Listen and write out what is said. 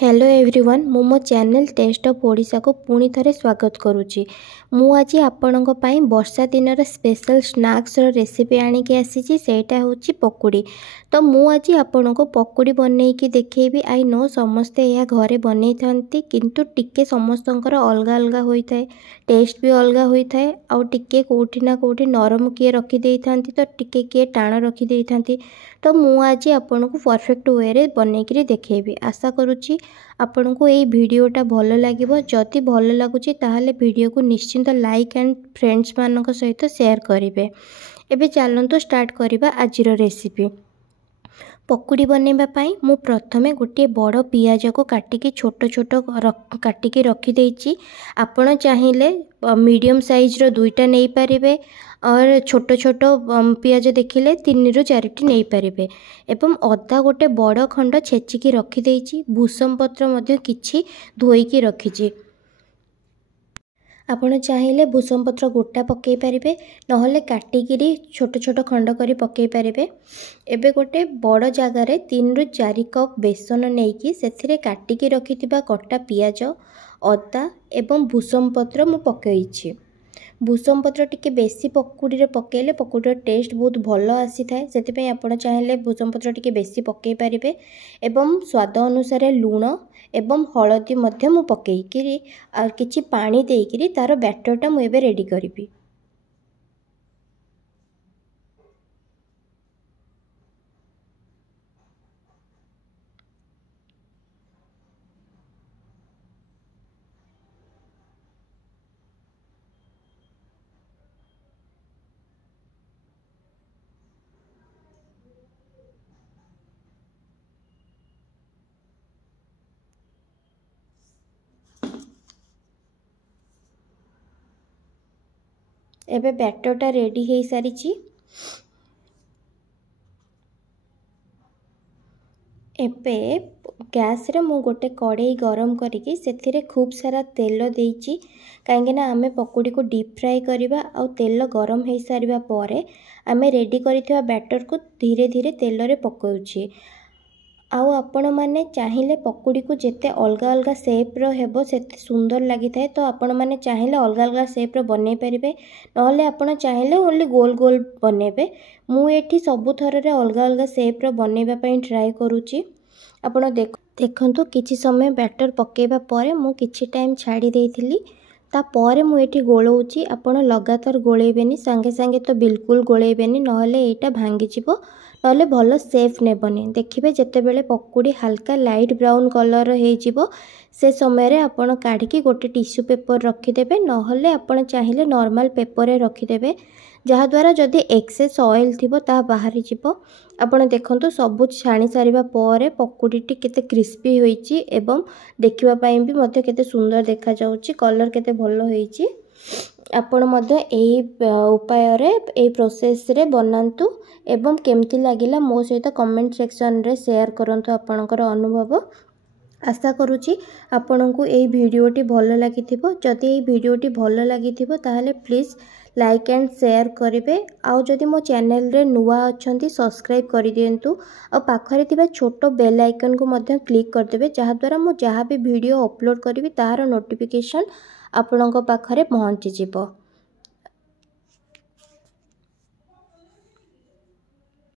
Hello everyone मु मो channel test of Odisha को पुणी थे स्वागत करुच्ची। मु आज आपणों वर्षा दिन स्पेशल स्नैक्स रेसिपी आणिकी आसी सेटा होची पकोड़ी। तो मु आज आपण को पकोड़ी बनईकी देखी। आई नो समस्ते यह घरे बन था किंतु टिके समस्तंकर अलग अलग होता है, टेस्ट भी अलग होता है। आउ टिके कोठी ना कोठी नरम किए रखी था तो टिके किए टाण रखी था। तो मु आज आपण को परफेक्ट वे रे बनईकी देखेबी। आशा करुच्ची आपन को ये वीडियोटा भल लगे। जदि भल लगुच ताहले वीडियो को निश्चिंत लाइक एंड फ्रेंड्स मानक सहित शेयर करेंगे। एबे चलतु स्टार्ट करवा आज रेसिपी। पकोड़ी बनवाई मु प्रथमे गोटे बड़ पियाज को काटिकी छोट छोट काटिकी रखी। आपण चाहिए मीडियम साइज रो दुईटा नहीं पारिबे और छोट छोट पियाज देखिले 3 ରୁ 4टी नहीं पारिबे। एवं अदा गोटे बड़ खंड छेचिकी रखी। भूसम पत्र मध्य किछि धोईकी रखी। आपण चाहिए भूसम पत्र गोटा पकई पारिबे नहले काटिकी छोट छोट खंड करी पकई पारिबे। एबे गोटे बड़ जगार 3 ରୁ 4 कप बेसन नेकी सेथिरे काटिकी रखिथिबा कटा पियाज अदा एवं भूसम पत्र मु पकईछि। भूसम पत्र टिके बेसी पकुड़ी रे पकेले पकुड़ी टेस्ट बहुत भल आसी थाए। सेतिपई आपण चाहिए भूसम पत्र टिके बेसी पकई पारिबे। एवं स्वाद अनुसार लूण एवं हलदी मध्य मु पकईकी किछि पानी देइकिरी तार बैटरटा मु एबे रेडी करिबी। एबे बैटरटा रेडी हो सारी। एबे गैस रे मु गोटे कड़ाई गरम करिकी सेथिरे खूब सारा तेल देइची। कहीं आमे पकोड़ी को डीप फ्राई करवा। आ तेल गरम हो सारिबा परे आमे रेडी करिथिबा बैटर को धीरे धीरे तेल रे पकाउची। आउ आपण माने चाहिए पकोड़ी को जेते अलग अलग सेप रो हेबो सेते सुंदर लगी थाए। तो आपण माने चाहिए अलग अलग सेप रो बनै परिबे नहले आपण चाहिए ओनली गोल गोल बनेबे। मु एठी सबु थर रे अलग अलग सेप रो बनेबा पई ट्राई करूची। आपण देखंतु किछि समय बैटर पकेबा परे मु किछि टाइम छाड़ी देइथिली। तापर मु एठी गोलौची। आपण लगातार गोलेबेनी संगे संगे तो बिल्कुल गोलेबेनी नहले एटा भांगी जिवो नहले भल सेफ नेबनी। देखिबे जेते बेले पकोड़ी हल्का लाइट ब्राउन कलर हो जिवो से समय रे आपण काढिकी गोटे टिश्यू पेपर रखिदेबे नहले आपण चाहिए नॉर्मल पेपर रे रखिदेबे जहा द्वारा जदि एक्सेस ऑयल थिबो ता बाहरी जिवो। आपण देखंतु सब छाणी सारिबा परे पकोड़ीटी केते क्रिस्पी होईची एवं देखिबा पई भी मते केते सुंदर देखा जाउची कलर केते भलो होईची। आपण मध्य एही उपाय रे एही प्रोसेस रे बनांतु एवं केमती लागिला मो सहित कमेंट सेक्शन रे शेयर करंतु आपणकर अनुभव। आशा करुची आपण को एही वीडियोटी भल लागिथिबो। जदि एही वीडियोटी भल लागिथिबो ताहले प्लीज लाइक एंड शेयर करेंगे। आउ जदि मो चैनल रे नुआ अछंती सब्सक्राइब कर दियंतु और पाखरे थिबा छोट बेल आइकन को मध्य क्लिक कर देबे जहा द्वारा मो जहा भी वीडियो अपलोड करिवि तार नोटिफिकेशन आपणक पाखरे पहुंची जिवो।